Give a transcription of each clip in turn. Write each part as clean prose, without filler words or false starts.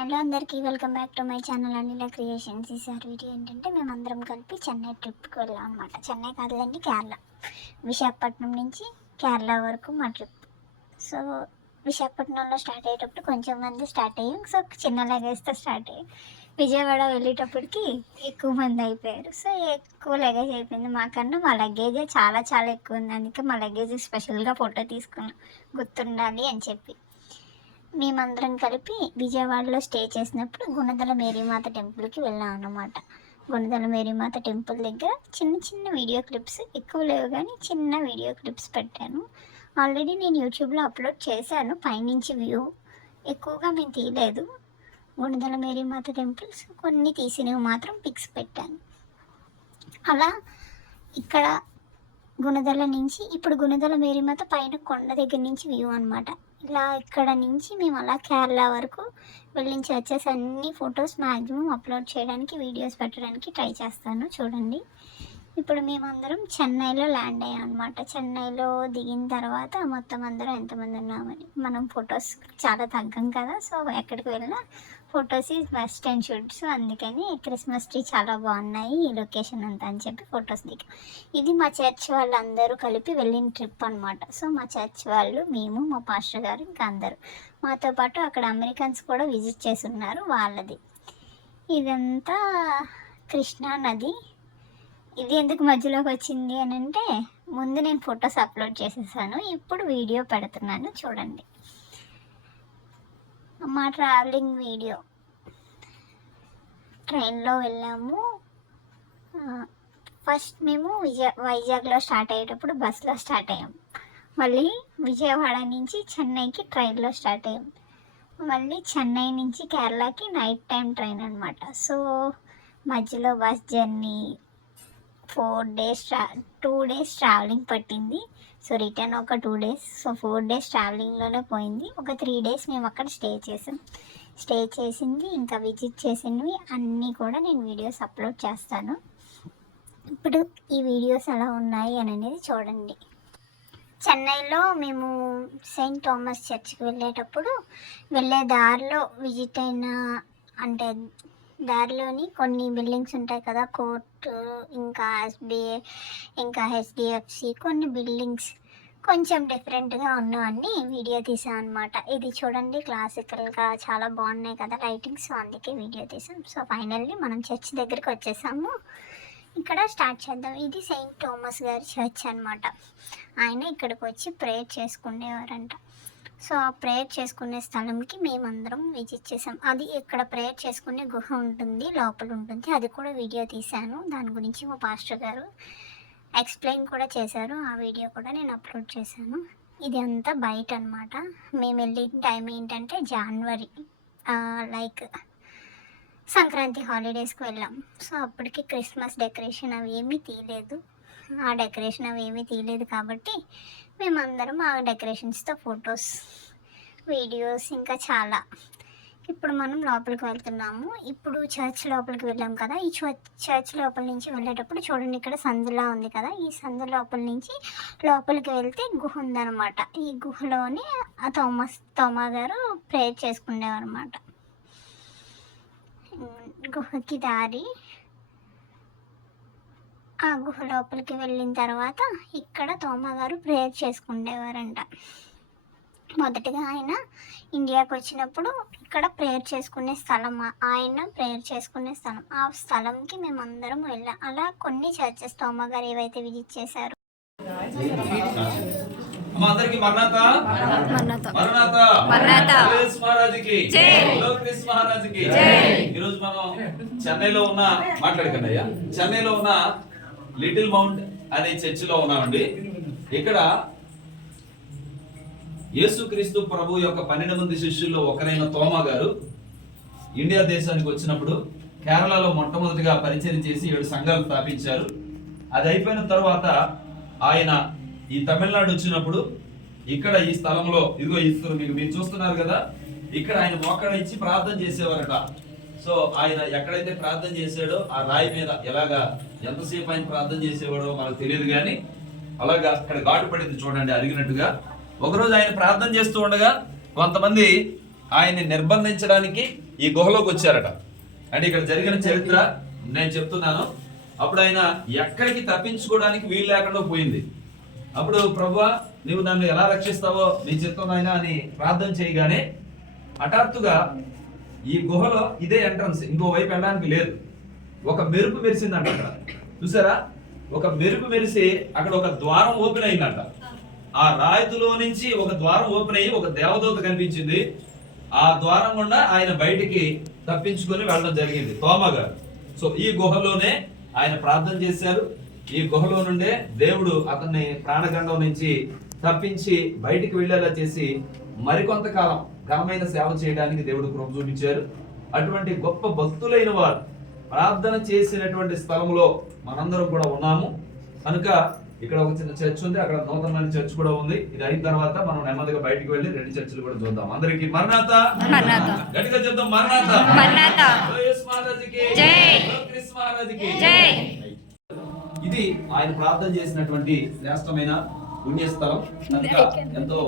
Hello అందరికీ welcome back to my channel Anila creations. ఈసారి video ఏంటంటే మేమందరం కలిపి చెన్నై ట్రిప్కి వెళ్ళాం అనమాట. చెన్నై కాదులేండి, కేరళ. విశాఖపట్నం నుంచి కేరళ వరకు మా ట్రిప్. సో విశాఖపట్నంలో స్టార్ట్ అయ్యేటప్పుడు కొంచెం మంది స్టార్ట్ అయ్యాం. సో చిన్న లగేజ్తో స్టార్ట్ అయ్యాం. విజయవాడ వెళ్ళేటప్పటికి ఎక్కువ మంది అయిపోయారు. సో ఎక్కువ లగేజ్ అయిపోయింది మాకన్నా. మా లగేజే చాలా చాలా ఎక్కువ ఉంది. అందుకే మా లగేజ్ స్పెషల్గా ఫోటో తీసుకున్నాం గుర్తుండాలి అని చెప్పి. మేమందరం కలిపి విజయవాడలో స్టే చేసినప్పుడు గుణదల మేరీమాత టెంపుల్కి వెళ్ళాం అన్నమాట. గుణదల మేరీమాత టెంపుల్ దగ్గర చిన్న చిన్న వీడియో క్లిప్స్, ఎక్కువ లేవు కానీ చిన్న వీడియో క్లిప్స్ పెట్టాను. ఆల్రెడీ నేను యూట్యూబ్లో అప్లోడ్ చేశాను. పైనుంచి వ్యూ ఎక్కువగా మేము తీయలేదు. గుణదల మేరీమాత టెంపుల్స్ కొన్ని తీసినవి మాత్రం పిక్స్ పెట్టాను. అలా ఇక్కడ గుణదల నుంచి, ఇప్పుడు గుణదల మేరీమాత పైన కొండ దగ్గర నుంచి వ్యూ అనమాట. ఇలా ఇక్కడ నుంచి మేము అలా కేరళ వరకు వెళ్ళించి వచ్చేసి అన్ని ఫొటోస్ మ్యాక్సిమం అప్లోడ్ చేయడానికి, వీడియోస్ పెట్టడానికి ట్రై చేస్తాను. చూడండి, ఇప్పుడు మేమందరం చెన్నైలో ల్యాండ్ అయ్యాం అనమాట. చెన్నైలో దిగిన తర్వాత మొత్తం అందరం ఎంతమంది ఉన్నామని మనం ఫొటోస్ చాలా తగ్గం కదా. సో ఎక్కడికి వెళ్ళినా photos is must and should. So అందుకని క్రిస్మస్ ట్రీ చాలా బాగున్నాయి ఈ లొకేషన్ అంతా అని చెప్పి ఫొటోస్ దిగాం. ఇది మా చర్చ్ వాళ్ళు అందరూ కలిపి వెళ్ళిన ట్రిప్ అనమాట. సో మా చర్చ్ వాళ్ళు, మేము, మా పాస్టర్ గారు, ఇంకా అందరూ మాతో పాటు అక్కడ అమెరికన్స్ కూడా విజిట్ చేసి ఉన్నారు వాళ్ళది. ఇదంతా కృష్ణా నది. ఇది ఎందుకు మధ్యలోకి వచ్చింది అని అంటే, ముందు నేను ఫొటోస్ అప్లోడ్ చేసేసాను, ఇప్పుడు వీడియో పెడుతున్నాను చూడండి. మా ట్రావెలింగ్ వీడియో. ట్రైన్లో వెళ్ళాము. ఫస్ట్ మేము వైజాగ్లో స్టార్ట్ అయ్యేటప్పుడు బస్లో స్టార్ట్ అయ్యాం. మళ్ళీ విజయవాడ నుంచి చెన్నైకి ట్రైన్లో స్టార్ట్ అయ్యాం. మళ్ళీ చెన్నై నుంచి కేరళకి నైట్ టైం ట్రైన్ అనమాట. సో మధ్యలో bus journey 4 days 2 days travelling పట్టింది. సో రిటర్న్ ఒక 2 days. సో 4 days ట్రావెలింగ్లోనే పోయింది. ఒక 3 days మేము అక్కడ స్టే చేసాం. స్టే చేసింది ఇంకా విజిట్ చేసినవి అన్నీ కూడా నేను వీడియోస్ అప్లోడ్ చేస్తాను. ఇప్పుడు ఈ వీడియోస్ ఎలా ఉన్నాయి అని అనేది చూడండి. చెన్నైలో మేము సెయింట్ థామస్ చర్చ్కి వెళ్ళేటప్పుడు వెళ్ళే దారిలో విజిట్ అయిన, అంటే దారిలోని కొన్ని బిల్డింగ్స్ ఉంటాయి కదా, కోర్టు, ఇంకా ఎస్బీఐ, ఇంకా హెచ్డిఎఫ్సి, కొన్ని బిల్డింగ్స్ కొంచెం డిఫరెంట్గా ఉన్నవన్నీ వీడియో తీసాం అనమాట. ఇది చూడండి, క్లాసికల్గా చాలా బాగున్నాయి కదా లైటింగ్స్. సో అందుకే వీడియో తీసాం. సో ఫైనల్లీ మనం చర్చ్ దగ్గరికి వచ్చేసాము. ఇక్కడ స్టార్ట్ చేద్దాం. ఇది సెయింట్ థామస్ గారి చర్చ్ అనమాట. ఆయన ఇక్కడికి వచ్చి ప్రేయర్ చేసుకునేవారంట. సో ఆ ప్రేయర్ చేసుకునే స్థలంకి మేమందరం విజిట్ చేసాం. అది ఇక్కడ ప్రేయర్ చేసుకునే గుహ ఉంటుంది, లోపల ఉంటుంది. అది కూడా వీడియో తీశాను. దాని గురించి మా పాస్టర్ గారు ఎక్స్ప్లెయిన్ కూడా చేశారు. ఆ వీడియో కూడా నేను అప్లోడ్ చేశాను. ఇది అంతా బయట అనమాట. మేము వెళ్ళిన టైం ఏంటంటే జనవరి, లైక్ సంక్రాంతి హాలిడేస్కి వెళ్ళాం. సో అప్పటికి క్రిస్మస్ డెకరేషన్ అవి ఏమీ తీయలేదు. ఆ డెకరేషన్ అవి ఏమీ తీయలేదు కాబట్టి మేమందరం ఆ డెకరేషన్స్తో ఫొటోస్, వీడియోస్ ఇంకా చాలా. ఇప్పుడు మనం లోపలికి వెళ్తున్నాము. ఇప్పుడు చర్చ్ లోపలికి వెళ్ళాం కదా. ఈ చర్చ్ లోపల నుంచి వెళ్ళేటప్పుడు చూడండి, ఇక్కడ సందులా ఉంది కదా. ఈ సందు లోపల నుంచి లోపలికి వెళ్తే గుహ ఉందన్నమాట. ఈ గుహలోనే ఆ థోమా గారు ప్రేయర్ చేసుకునేవారు అనమాట. గుహకి దారి. ఆ గుహ లోపలికి వెళ్ళిన తర్వాత ఇక్కడ థోమా గారు ప్రేయర్ చేసుకునేవారంట. మొదటగా ఆయన ఇండియాకి వచ్చినప్పుడు ఇక్కడ ప్రేయర్ చేసుకునే స్థలం, ఆయన ప్రేయర్ చేసుకునే స్థలం, ఆ స్థలంకి మేమందరం వెళ్ళాం. అలా కొన్ని చర్చెస్ థోమా గారు ఏవైతే విజిట్ చేశారో. ఈరోజు మనం చెన్నైలో ఉన్న చెన్నైలో ఉన్న లిటిల్ మౌంట్ అనే చర్చిలో ఉన్నామండి. ఇక్కడ యేసుక్రీస్తు ప్రభు యొక్క 12 మంది శిష్యుల్లో ఒకరైన థోమా గారు ఇండియా దేశానికి వచ్చినప్పుడు కేరళలో మొట్టమొదటిగా పరిచయం చేసి 7 సంఘాలు స్థాపించారు. అది అయిపోయిన తర్వాత ఆయన ఈ తమిళనాడు వచ్చినప్పుడు ఇక్కడ ఈ స్థలంలో, ఇదిగో ఇస్తారు మీరు చూస్తున్నారు కదా, ఇక్కడ ఆయన మోకాళ్ళించి ప్రార్థన చేసేవారట. సో ఆయన ఎక్కడైతే ప్రార్థన చేశాడో ఆ రాయి మీద ఎలాగా ఎంతసేపు ఆయన ప్రార్థన చేసేవాడో మనకు తెలియదు, కానీ అలాగా అక్కడ ఘాటు పడింది చూడండి, అరిగినట్టుగా. ఒకరోజు ఆయన ప్రార్థన చేస్తూ ఉండగా కొంతమంది ఆయన్ని నిర్బంధించడానికి ఈ గుహలోకి వచ్చారట. అంటే ఇక్కడ జరిగిన చరిత్ర నేను చెప్తున్నాను. అప్పుడు ఆయన ఎక్కడికి తప్పించుకోవడానికి వీలు లేకుండా పోయింది. అప్పుడు ప్రభువా నీవు నన్ను ఎలా రక్షిస్తావో నీ చిత్తం ఆయన అని ప్రార్థన చేయగానే హఠాత్తుగా ఈ గుహలో ఇదే ఎంట్రన్స్, ఇంకో వైపు వెళ్ళడానికి లేదు. ఒక మెరుపు మెరిసిందంట అక్కడ, చూసారా? ఒక మెరుపు మెరిసి అక్కడ ఒక ద్వారం ఓపెన్ అయిందంట. ఆ రాయితులో నుంచి ఒక ద్వారం ఓపెన్ అయ్యి ఒక దేవదూత కనిపించింది. ఆ ద్వారం గుండా ఆయన బయటికి తప్పించుకొని వెళ్ళడం జరిగింది తోమా గారు. సో ఈ గుహలోనే ఆయన ప్రార్థన చేశారు. ఈ గుహలో నుండే దేవుడు అతన్ని ప్రాణగండం నుంచి తప్పించి బయటికి వెళ్ళేలా చేసి మరికొంతకాలం ఘనమైన సేవ చేయడానికి దేవుడు కృప చూపించారు. అటువంటి గొప్ప భక్తులైన వారు ప్రార్థన చేసినటువంటి స్థలంలో మనందరం కూడా ఉన్నాము కనుక ఇక్కడ ఒక చిన్న చర్చ్ ఉంది, అక్కడ నూతనమైన చర్చ్ కూడా ఉంది. ఇది అయిన తర్వాత మనం నెమ్మదిగా బయటికి వెళ్ళి 2 చర్చిలు కూడా చూద్దాం. అందరికి మరణాత, గట్టిగా చెప్దాం మరణాత. ఇది ఆయన ప్రార్థన చేసినటువంటి శ్రేష్టమైన పుణ్యస్థలం కనుక ఎంతో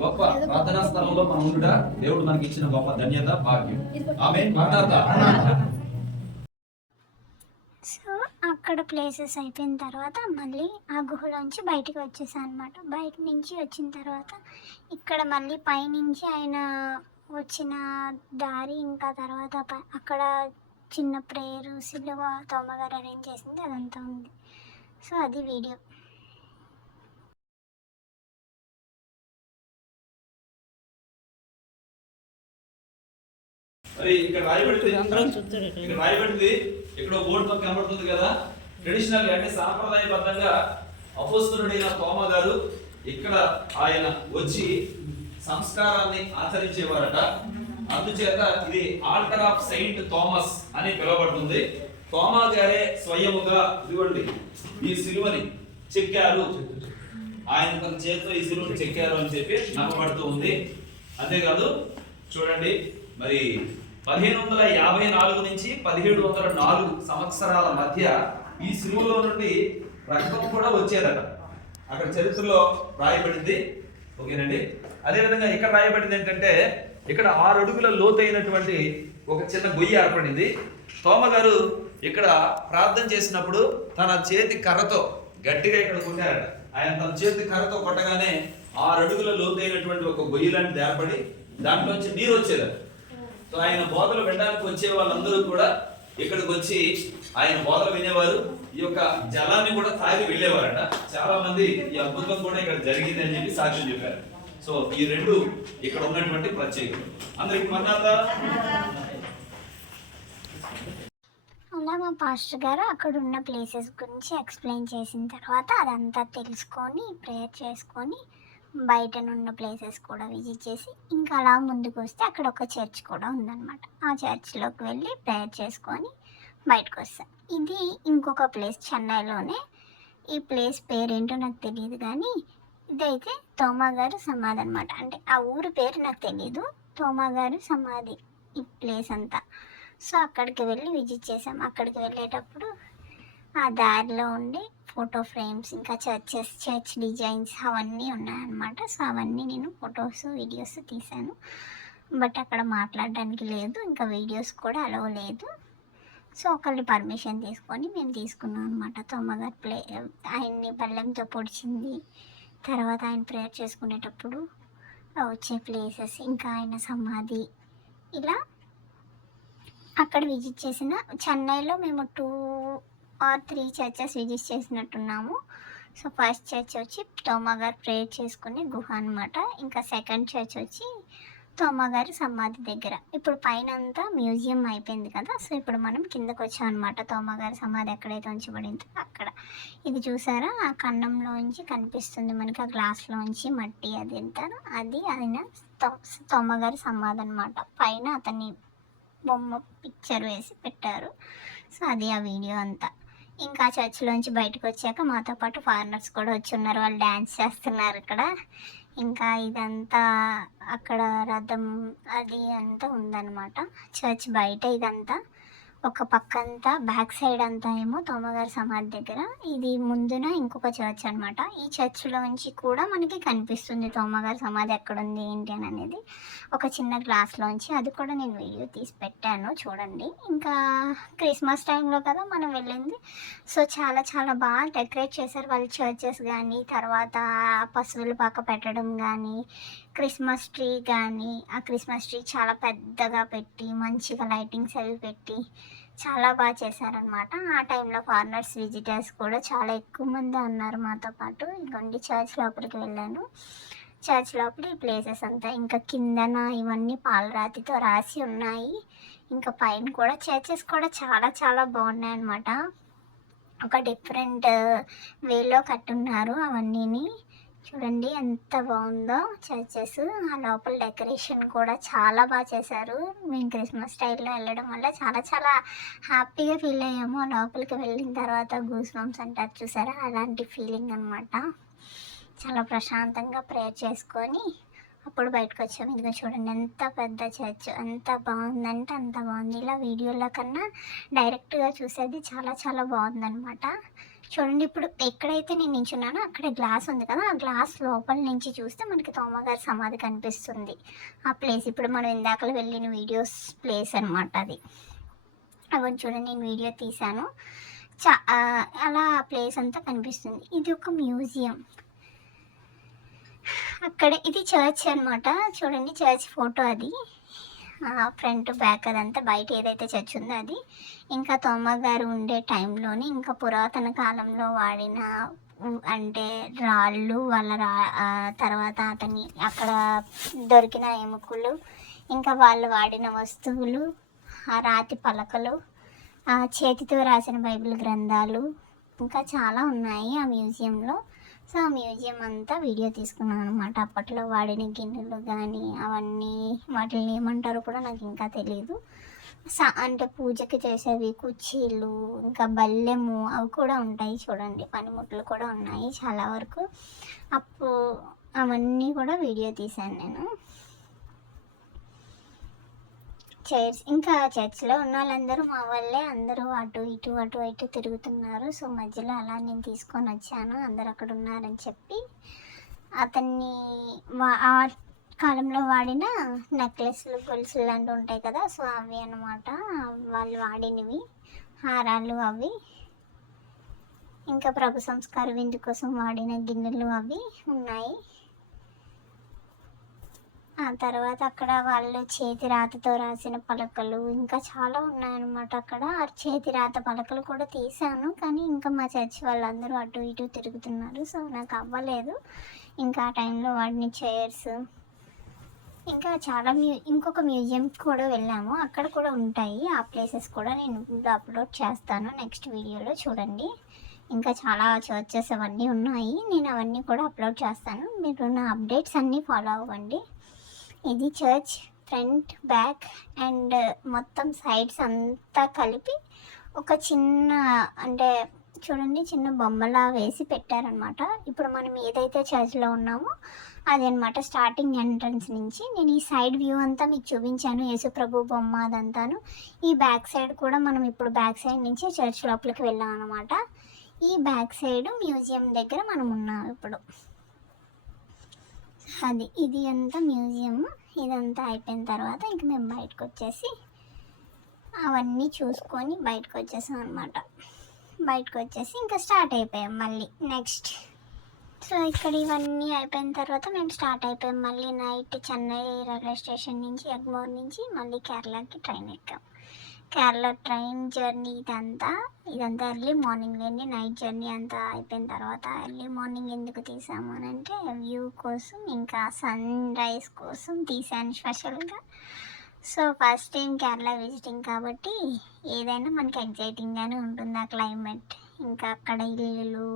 గొప్ప ప్రార్థనా స్థలంలో మనం ఉండుట దేవుడు మనకి ఇచ్చిన గొప్ప ధన్యత, భాగ్యం. ఆమేన్. మరణాత. సో అక్కడ ప్లేసెస్ అయిపోయిన తర్వాత మళ్ళీ ఆ గుహలోంచి బయటికి వచ్చేసాను అనమాట. బయట నుంచి వచ్చిన తర్వాత ఇక్కడ మళ్ళీ పైనుంచి ఆయన వచ్చిన దారి, ఇంకా తర్వాత అక్కడ చిన్న ప్రేయరు, సిలువ తోమా గారు అరేంజ్ చేసింది అదంతా ఉంది. సో అది వీడియో. మరి ఇక్కడ రాయబడింది ఇక్కడ బోర్డు కనబడుతుంది కదా. ట్రెడిషనల్ అంటే సాంప్రదాయబద్ధంగా అపోస్తలుడైన తోమా గారు ఇక్కడ ఆయన వచ్చి సంస్కారాన్ని ఆచరించేవారట. అందుచేత ఇది ఆల్టర్ ఆఫ్ సెయింట్ థామస్ అని పిలువబడుతుంది. తోమా గారే స్వయముగా ఇదిగోండి ఈ సిలువని చెక్కారు, ఆయన తన చేతితో ఈ సిలువని చెక్కారు అని చెప్పి నమ్మబడుతూ ఉంది. అంతేకాదు చూడండి, మరి 1554 నుంచి 1704 సంవత్సరాల మధ్య ఈ సిలువలో నుండి రక్తం కూడా వచ్చేదట. అక్కడ చరిత్రలో రాయబడింది. ఓకేనండి. అదేవిధంగా ఇక్కడ రాయబడింది ఏంటంటే ఇక్కడ 6 అడుగుల లోతైనటువంటి ఒక చిన్న గొయ్యి ఏర్పడింది. తోమా గారు ఇక్కడ ప్రార్థన చేసినప్పుడు తన చేతి కర్రతో గట్టిగా ఇక్కడ కొట్టారట. ఆయన తన చేతి కర్రతో కొట్టగానే 6 అడుగుల లోతైనటువంటి ఒక గొయ్యి లాంటిది ఏర్పడి దాంట్లోంచి నీరు వచ్చేదట. సో ఆయన బోధలు వినడానికి వచ్చే వాళ్ళందరూ కూడా ఇక్కడికి వచ్చి ఆయన బోధలు వినేవారు. ఈ యొక్క జలాన్ని కూడా తాగి వెళ్ళేవారట. చాలా మంది ఈ అద్భుతం కూడా ఇక్కడ జరిగింది అని చెప్పి సాక్ష్యం చెప్పారు. సో ఈ 2 ఇక్కడ ఉన్నటువంటి ప్రత్యేకత. అందరికి మన్నాత. అలా మా పాస్టర్ గారు అక్కడ ఉన్న ప్లేసెస్ గురించి ఎక్స్ప్లెయిన్ చేసిన తర్వాత అదంతా తెలుసుకొని ప్రేయర్ చేసుకొని బయటనున్న ప్లేసెస్ కూడా విజిట్ చేసి ఇంకా అలా ముందుకు వస్తే అక్కడ ఒక చర్చ్ కూడా ఉందన్నమాట. ఆ చర్చ్లోకి వెళ్ళి ప్రేయర్ చేసుకొని బయటకు వస్తాం. ఇది ఇంకొక ప్లేస్ చెన్నైలోనే. ఈ ప్లేస్ పేరేంటో నాకు తెలియదు, కానీ ఇదైతే తోమా గారు సమాధి అనమాట. అంటే ఆ ఊరు పేరు నాకు తెలీదు, తోమా గారు సమాధి ఈ ప్లేస్ అంతా. సో అక్కడికి వెళ్ళి విజిట్ చేసాం. అక్కడికి వెళ్ళేటప్పుడు ఆ దారిలో ఉండి ఫోటో ఫ్రేమ్స్, ఇంకా చర్చ్ డిజైన్స్ అవన్నీ ఉన్నాయన్నమాట. సో అవన్నీ నేను ఫొటోస్ వీడియోస్ తీశాను. బట్ అక్కడ మాట్లాడడానికి లేదు, ఇంకా వీడియోస్ కూడా అలౌ లేదు. సో ఒకళ్ళని పర్మిషన్ తీసుకొని మేము తీసుకున్నాం అనమాట. తోమా గారు ఆయన్ని పళ్ళెంతో పొడిచింది, తర్వాత ఆయన ప్రేయర్ చేసుకునేటప్పుడు వచ్చే ప్లేసెస్, ఇంకా ఆయన సమాధి, ఇలా అక్కడ విజిట్ చేసిన. చెన్నైలో మేము 2 or 3 చర్చెస్ విజిట్ చేసినట్టున్నాము. సో ఫస్ట్ చర్చ్ వచ్చి తోమా గారు ప్రేయర్ చేసుకునే గుహ అనమాట. ఇంకా సెకండ్ చర్చ్ వచ్చి తోమా గారి సమాధి దగ్గర. ఇప్పుడు పైన అంతా మ్యూజియం అయిపోయింది కదా, సో ఇప్పుడు మనం కిందకు వచ్చాం అనమాట. తోమా గారి సమాధి ఎక్కడైతే ఉంచబడిందో అక్కడ. ఇది చూసారా, ఆ కన్నంలోంచి కనిపిస్తుంది మనకి, ఆ గ్లాస్లోంచి మట్టి అది ఎంత, అది ఆయన తోమా గారి సమాధి అనమాట. పైన అతన్ని బొమ్మ పిక్చర్ వేసి పెట్టారు. సో అది ఆ వీడియో అంతా. ఇంకా చర్చిలోంచి బయటకు వచ్చాక మాతో పాటు ఫారినర్స్ కూడా వచ్చి ఉన్నారు. వాళ్ళు డ్యాన్స్ చేస్తున్నారు ఇక్కడ. ఇంకా ఇదంతా అక్కడ రథం అది అంతా ఉందన్నమాట చర్చ్ బయట. ఇదంతా ఒక పక్కంతా బ్యాక్ సైడ్ అంతా ఏమో తోమగారి సమాధి దగ్గర, ఇది ముందున ఇంకొక చర్చ్ అనమాట. ఈ చర్చ్లోంచి కూడా మనకి కనిపిస్తుంది తోమగారి సమాధి ఎక్కడుంది ఏంటి అని అనేది ఒక చిన్న గ్లాస్లోంచి. అది కూడా నేను వీడియో తీసి పెట్టాను చూడండి. ఇంకా క్రిస్మస్ టైంలో కదా మనం వెళ్ళింది, సో చాలా చాలా బాగా డెకరేట్ చేశారు వాళ్ళు చర్చెస్ కానీ, తర్వాత పశువుల పాక పెట్టడం కానీ, క్రిస్మస్ ట్రీ కానీ, ఆ క్రిస్మస్ ట్రీ చాలా పెద్దగా పెట్టి మంచిగా లైటింగ్స్ అవి పెట్టి చాలా బాగా చేశారనమాట. ఆ టైంలో ఫారినర్స్ విజిటర్స్ కూడా చాలా ఎక్కువ మంది ఉన్నారు మాతో పాటు. ఇంకొండి చర్చ్ లోపలికి వెళ్ళాను. చర్చ్ లోపల ఈ ప్లేసెస్ అంతా ఇంకా కిందన ఇవన్నీ పాలరాతితో రాసి ఉన్నాయి. ఇంకా పైన కూడా చర్చెస్ కూడా చాలా చాలా బాగున్నాయి అన్నమాట. ఒక డిఫరెంట్ వేలో కట్టున్నారు అవన్నీని. చూడండి ఎంత బాగుందో చర్చెస్. ఆ లోపల డెకరేషన్ కూడా చాలా బాగా చేశారు. మేము క్రిస్మస్ స్టైల్లో వెళ్ళడం వల్ల చాలా చాలా హ్యాపీగా ఫీల్ అయ్యాము. ఆ లోపలికి వెళ్ళిన తర్వాత గూస్ బంప్స్ అంటారు చూసారా, అలాంటి ఫీలింగ్ అనమాట. చాలా ప్రశాంతంగా ప్రేయర్ చేసుకొని అప్పుడు బయటకు వచ్చాము. ఇదిగో చూడండి ఎంత పెద్ద చర్చ్, ఎంత బాగుందంటే అంత బాగుంది. ఇలా వీడియోలో కన్నా డైరెక్ట్గా చూసేది చాలా చాలా బాగుందనమాట. చూడండి ఇప్పుడు ఎక్కడైతే నేను నించున్నానో అక్కడ గ్లాస్ ఉంది కదా, ఆ గ్లాస్ లోపల నుంచి చూస్తే మనకి తోమగారి సమాధి కనిపిస్తుంది. ఆ ప్లేస్ ఇప్పుడు మనం ఇందాకలు వెళ్ళిన వీడియోస్ ప్లేస్ అనమాట అది. అవన్నీ చూడండి నేను వీడియో తీశాను. అలా ఆ ప్లేస్ అంతా కనిపిస్తుంది. ఇది ఒక మ్యూజియం. అక్కడ ఇది చర్చ్ అనమాట. చూడండి చర్చ్ ఫోటో అది, ఫ్రంట్ బ్యాక్ అదంతా బయట ఏదైతే చర్చ్ ఉందో అది. ఇంకా తోమ గారు ఉండే టైంలోని ఇంకా పురాతన కాలంలో వాడిన అంటే రాళ్ళు వాళ్ళ తర్వాత అతని అక్కడ దొరికిన ఎముకలు, ఇంకా వాళ్ళు వాడిన వస్తువులు, ఆ రాతి పలకలు, చేతితో రాసిన బైబిల్ గ్రంథాలు ఇంకా చాలా ఉన్నాయి ఆ మ్యూజియంలో. సో ఆ మ్యూజియం అంతా వీడియో తీసుకున్నాను అనమాట. అప్పట్లో వాడిన గిన్నెలు కానీ అవన్నీ వాటిని ఏమంటారో కూడా నాకు ఇంకా తెలియదు. అంటే పూజకి చేసేవి కుర్చీలు, ఇంకా బల్లెము అవి కూడా ఉంటాయి చూడండి, పనిముట్లు కూడా ఉన్నాయి చాలా వరకు. అప్పుడు అవన్నీ కూడా వీడియో తీశాను నేను. చైర్స్ ఇంకా చర్చ్లో ఉన్న వాళ్ళందరూ మా వాళ్ళే, అందరూ అటు ఇటు తిరుగుతున్నారు. సో మధ్యలో అలా నేను తీసుకొని వచ్చాను, అందరు అక్కడ ఉన్నారని చెప్పి. అతన్ని ఆ కాలంలో వాడిన నెక్లెస్లు గొలుసులు లాంటివి ఉంటాయి కదా, సో అవి అన్నమాట వాళ్ళు వాడినవి, హారాలు అవి. ఇంకా ప్రభు సంస్కార విందు కోసం వాడిన గిన్నెలు అవి ఉన్నాయి. ఆ తర్వాత అక్కడ వాళ్ళు చేతి రాతతో రాసిన పలకలు ఇంకా చాలా ఉన్నాయన్నమాట. అక్కడ చేతి రాత పలకలు కూడా తీసాను, కానీ ఇంకా మా చర్చి వాళ్ళందరూ అటు ఇటు తిరుగుతున్నారు, సో నాకు అవ్వలేదు. ఇంకా ఆ టైంలో వాడిన చైర్స్, ఇంకా చాలా ఇంకొక మ్యూజియం కూడా వెళ్ళాము, అక్కడ కూడా ఉంటాయి. ఆ ప్లేసెస్ కూడా నేను అప్లోడ్ చేస్తాను నెక్స్ట్ వీడియోలో చూడండి. ఇంకా చాలా చర్చెస్ అవన్నీ ఉన్నాయి, నేను అవన్నీ కూడా అప్లోడ్ చేస్తాను. మీరు నా అప్డేట్స్ అన్నీ ఫాలో అవ్వండి. ఇది చర్చ్ ఫ్రంట్ బ్యాక్ అండ్ మొత్తం సైడ్స్ అంతా కలిపి ఒక చిన్న అంటే చూడండి చిన్న బొమ్మలా వేసి పెట్టారనమాట. ఇప్పుడు మనం ఏదైతే చర్చ్లో ఉన్నామో అది అనమాట. స్టార్టింగ్ ఎంట్రన్స్ నుంచి నేను ఈ సైడ్ వ్యూ అంతా మీకు చూపించాను, యేసుప్రభు బొమ్మ అదంతాను. ఈ బ్యాక్ సైడ్ కూడా మనం ఇప్పుడు బ్యాక్ సైడ్ నుంచి చర్చ్ లోపలికి వెళ్ళాం అనమాట. ఈ బ్యాక్ సైడ్ మ్యూజియం దగ్గర మనం ఉన్నాం ఇప్పుడు. ఇది అంతా మ్యూజియం. ఇదంతా అయిపోయిన తర్వాత ఇంక మేము బయటకు వచ్చేసి అవన్నీ చూసుకొని బయటకు వచ్చేసాం అనమాట. బయటకు వచ్చేసి ఇంకా స్టార్ట్ అయిపోయాం మళ్ళీ నెక్స్ట్. సో ఇక్కడ ఇవన్నీ అయిపోయిన తర్వాత మేము స్టార్ట్ అయిపోయాం మళ్ళీ నైట్. చెన్నై రైల్వే స్టేషన్ నుంచి ఎగ్మోర్ నుంచి మళ్ళీ కేరళకి ట్రైన్ ఎక్కాం. కేరళ ట్రైన్ జర్నీ ఇదంతా ఎర్లీ మార్నింగ్ వెళ్ళి నైట్ జర్నీ అంతా అయిపోయిన తర్వాత ఎర్లీ మార్నింగ్ ఎందుకు తీసాము అని అంటే వ్యూ కోసం, ఇంకా సన్ రైజ్ కోసం తీసాను స్పెషల్గా. So first time Kerala visiting కాబట్టి ఏదైనా మనకి ఎగ్జైటింగ్గానే ఉంటుంది. ఆ క్లైమేట్ ఇంకా అక్కడ ఇల్లు,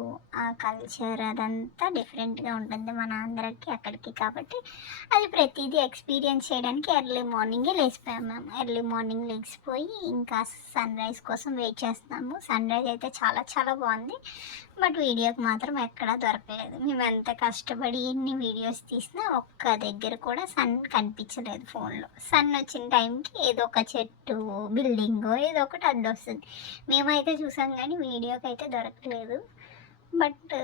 ఆ కల్చర్ అదంతా డిఫరెంట్గా ఉంటుంది మన ఆంధ్రాకి అక్కడికి. కాబట్టి అది ప్రతిదీ ఎక్స్పీరియన్స్ చేయడానికి ఎర్లీ మార్నింగే లేచిపోయాము మేము. ఎర్లీ మార్నింగ్ లేచిపోయి ఇంకా సన్ రైజ్ కోసం వెయిట్ చేస్తున్నాము. సన్ రైజ్ అయితే చాలా చాలా బాగుంది, బట్ వీడియోకి మాత్రం ఎక్కడా దొరకలేదు. మేము ఎంత కష్టపడి ఎన్ని వీడియోస్ తీసినా ఒక్క దగ్గర కూడా సన్ కనిపించలేదు ఫోన్లో. సన్ వచ్చిన టైంకి ఏదో ఒక చెట్టు, బిల్డింగ్ ఏదో ఒకటి అడ్డొస్తుంది. మేమైతే చూసాం కానీ వీడియోకి అయితే దొరకలేదు. బట్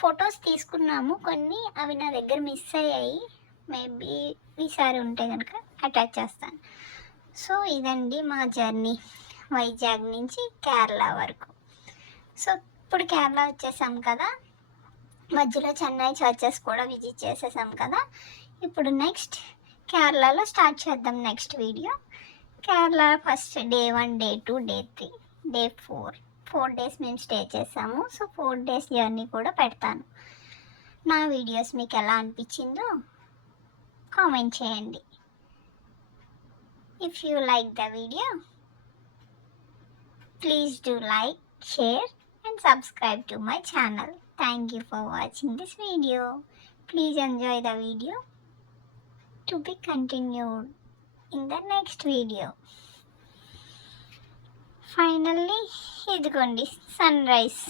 ఫొటోస్ తీసుకున్నాము కొన్ని, అవి నా దగ్గర మిస్ అయ్యాయి. మేబీ ఈసారి ఉంటే కనుక అటాచ్ చేస్తాను. సో ఇదండి మా జర్నీ వైజాగ్ నుంచి కేరళ వరకు. సో ఇప్పుడు కేరళ వచ్చేసాం కదా, మధ్యలో చెన్నై చర్చెస్ కూడా విజిట్ చేసేసాం కదా. ఇప్పుడు నెక్స్ట్ కేరళలో స్టార్ట్ చేద్దాం next video. Kerala first day 1, day 2, day 3, day 4 days మేము స్టే చేసాము. సో 4 డేస్ జర్నీ కూడా పెడతాను. నా వీడియోస్ మీకు ఎలా అనిపించిందో కామెంట్ చేయండి. If you like the video please do like, share and subscribe to my channel. Thank you for watching this video. Please enjoy the video to be continued in the next video. Finally, ఇదిగోండి sun rise.